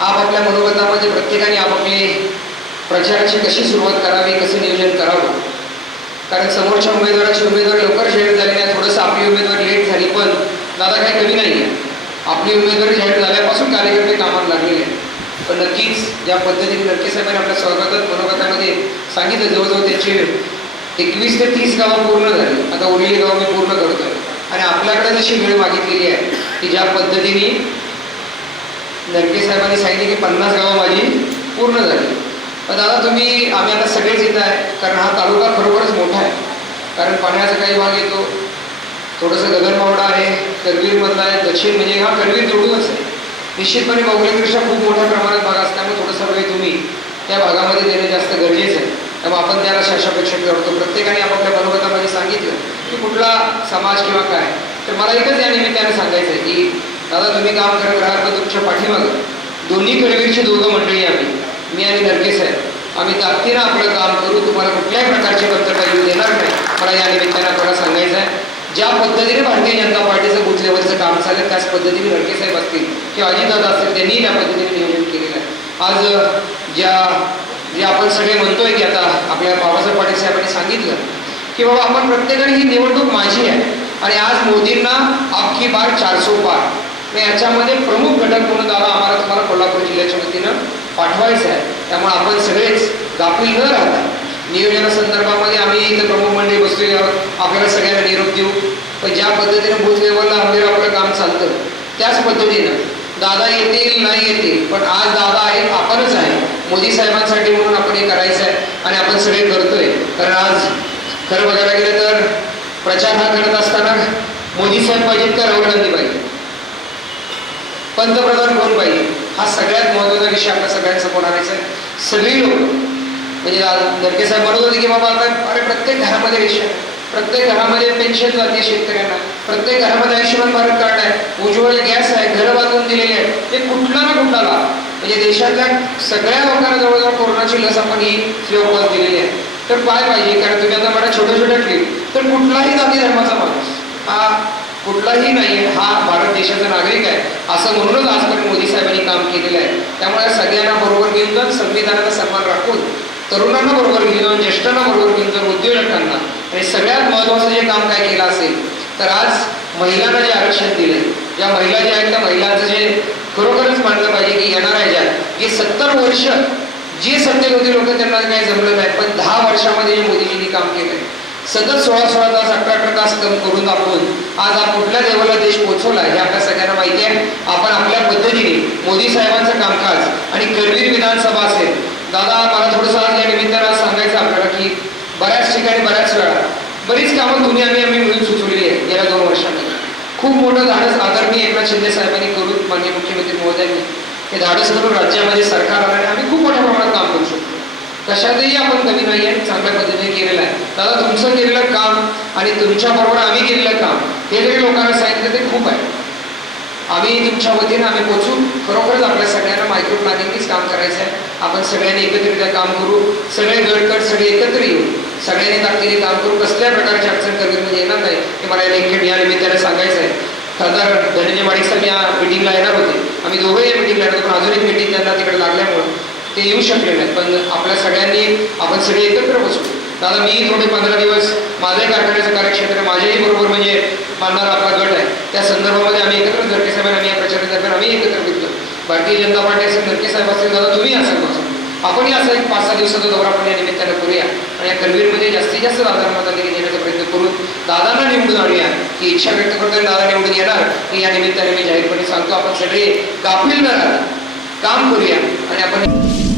आपापल्या मनोगतामध्ये प्रत्येकाने आपापले प्रचाराची कशी सुरुवात करावी कसं नियोजन करावं? कारण समोरच्या उमेदवाराची उमेदवार लवकर जाहीर झाली नाही थोडंसं आपली उमेदवार लेट झाली पण दादा काही कमी नाही आहे. आपली उमेदवारी जाहीर झाल्यापासून कार्यकर्ते कामाला लागलेले आहेत. पण नक्कीच ज्या पद्धतीने लडके साहेबांनी आपल्या स्वागतात मनोगतामध्ये सांगितलं जवळजवळ त्याचे एकवीस ते तीस गावं पूर्ण झाली. आता उरलेली गावं मी पूर्ण करतोय. आणि आपल्याकडे जशी वेळ मागितलेली आहे की ज्या पद्धतीने नरके साहेबांनी सांगितले की पन्नास गावं माझी पूर्ण झाली. पण दादा तुम्ही आम्ही आता सगळेच येत आहे. कारण हा तालुका खरोखरच मोठा आहे. कारण पाण्याचा काही भाग येतो. थोडंसं गगनबावडा आहे करवीरमधला आहे. दक्षिण म्हणजे हा करवीर जोडूनच आहे. निश्चितपणे भौगोलिकदृष्ट्या खूप मोठ्या प्रमाणात भाग असल्यामुळे थोडंसं वेळ तुम्ही त्या भागामध्ये देणे जास्त गरजेचं आहे. त्यामुळे आपण त्याला शाशापेक्षा करतो. प्रत्येकाने आपापल्या मनोगतामध्ये सांगितलं की कुठला समाज किंवा काय. तर मला एकच या निमित्ताने सांगायचं आहे की दादा तुम्ही काम करत राहा तर तुमच्या पाठीमागं. दोन्ही कडवीरची दोघं मंडळी आम्ही. मी आणि नरके साहेब आम्ही ताकदीनं आपलं काम करू. तुम्हाला कुठल्याही प्रकारची पत्रकार येऊ देणार नाही. मला या निमित्तानं आपल्याला सांगायचं आहे. ज्या पद्धतीने भारतीय जनता पार्टीचं बूथ लेवलचं काम चालेल त्याच पद्धतीने लडके साहेब असतील किंवा अजितदादा असतील त्यांनी त्या पद्धतीने नियोजन केलेलं आहे. आज ज्या जे आपण सगळे म्हणतोय की आता आपल्या बाबासाहेब पाटील साहेबांनी सांगितलं की बाबा आपण प्रत्येकाने ही निवडणूक माझी आहे. आणि आज मोदींना अख्खी बार चारसो पार. मग याच्यामध्ये प्रमुख घटक म्हणून दादा आम्हाला तुम्हाला कोल्हापूर जिल्ह्याच्या वतीनं पाठवायचं आहे. त्यामुळे आपण सगळेच गाफील न राहता नियोजनासंदर्भामध्ये आम्ही इथं प्रमुख मंडळी बसलेले आहोत. आपल्याला सगळ्यांना निरोप देऊ. पण ज्या पद्धतीनं बूथ लेवलला आमदार आपलं काम चालतं त्याच पद्धतीनं दादा येतील नाही येतील पण आज दादा आहे आपणच आहे. मोदी साहेबांसाठी म्हणून आपण हे करायचं आहे आणि आपण सगळे करतोय. कारण आज खरं बघायला गेलं तर प्रचार हा करत असताना मोदी साहेब पाहिजेत का राहुल गांधी पाहिजे पंतप्रधान कोण पाहिजे? हा सगळ्यात महत्त्वाचा विषय आपल्या सगळ्यांसमोर आणायचा आहे सगळी लोक. म्हणजे आज साहेब म्हणत होते की बाबा आता? अरे प्रत्येक घरामध्ये रेशन प्रत्येक घरामध्ये पेन्शन जाते शेतकऱ्यांना. प्रत्येक घरामध्ये आयुष्यमान भारत कार्ड आहे. उज्ज्वल गॅस आहे. घरं बांधून दिलेली आहे ते कुठला ना कुठला लाभ. म्हणजे देशातल्या सगळ्या लोकांना जवळजवळ कोरोनाची लस आपण ही फ्री ऑफ कॉस्ट दिलेली आहे. तर काय पाहिजे कारण तुम्ही आता मला छोट्या छोट्या ट्रीप तर कुठलाही जाती धर्माचा माणूस हा कुठलाही नाही हा भारत देशाचा नागरिक आहे. असं म्हणूनच आजपर्यंत मोदी साहेबांनी काम केलेलं आहे. त्यामुळे सगळ्यांना बरोबर घेऊन जर संविधानाचा सन्मान राखून तरुणांना बरोबर घेऊन ज्येष्ठांना बरोबर घेऊन जर उद्योजकांना. आणि सगळ्यात महत्त्वाचं जे काम काय केलं असेल तर आज महिलांना जे आरक्षण दिले ज्या महिला ज्या आहेत त्या महिलांचं जे खरोखरच मानलं पाहिजे की येणार आहे ज्या की सत्तर वर्ष जे सत्तेत होते लोक त्यांना काही जमलं नाही. पण दहा वर्षामध्ये जे मोदीजींनी काम केलं आहे सतत सोळा सोळा तास अठरा अठरा तास कम करून आपण आज हा कुठल्या देवाला देश पोहोचवला हे आपल्या सगळ्यांना माहिती आहे. मोदी साहेबांचं कामकाज आणि करवीर विधानसभा असेल. दादा मला थोडंसं आज या निमित्तानं आज सांगायचं आपल्याला की बऱ्याच ठिकाणी बऱ्याच वेळा बरीच कामं तुम्ही आम्ही आम्ही मिळून सुचवलेली आहेत गेल्या दोन वर्षांनी. खूप मोठं धाडस आदरणीय एकनाथ शिंदे साहेबांनी करून माननीय मुख्यमंत्री महोदयांनी हे धाडस करून राज्यामध्ये सरकार आल्याने आम्ही खूप मोठ्या प्रमाणात काम करू शकतो. कशातही आपण कमी नाही आहे चांगल्या पद्धतीने केलेलं आहे. दादा तुमचं केलेलं काम आणि तुमच्याबरोबर आम्ही केलेलं काम हे जरी लोकांना सांगितलं ते खूप आहे. आम्ही तुमच्या वतीनं आम्ही पोचू खरोखरच आपल्या सगळ्यांना मायक्रो प्लॅनिंगनीच काम करायचं आहे आपण सगळ्यांनी एकत्रित काम करू. सगळे गडकड सगळे एकत्र येऊ. सगळ्यांनी ताकदीने काम करू. कसल्या प्रकारची अडचण करवीमध्ये येणार नाही. हे मला या या निमित्ताने सांगायचं आहे खासदार धनंजय माडिक साहेब या मिटिंगला येणार होते. आम्ही दोघंही या मिटिंगला येणार होतो पण अजून एक मिटिंग त्यांना तिकडे लागल्यामुळं ते येऊ शकले नाही पण आपल्या सगळ्यांनी आपण सगळे एकत्र बसू. दादा मी थोडे पंधरा दिवस माझ्याही कारखान्याचं कार्यक्षेत्र माझ्याही बरोबर म्हणजे मानणारा आपला गट आहे. त्या संदर्भामध्ये आम्ही एकत्र नरके साहेबांना आम्ही या प्रचारादरम्यान आम्ही एकत्र घेतलो भारतीय जनता पार्टी असेल धरके साहेब असेल दादा तुम्ही असाल माझं आपणही असा एक पाच सहा दिवसाचा दौरा आपण या निमित्तानं करूया आणि या करवीरमध्ये जास्तीत जास्त दादांना मताधिकारी देण्याचा प्रयत्न करून दादांना निवडून आणूया. की इच्छा व्यक्त करतो दादा निवडून येणार हे या निमित्ताने मी जाहीरपणे सांगतो. आपण सगळे गाफील न राहता काम करूया आणि आपण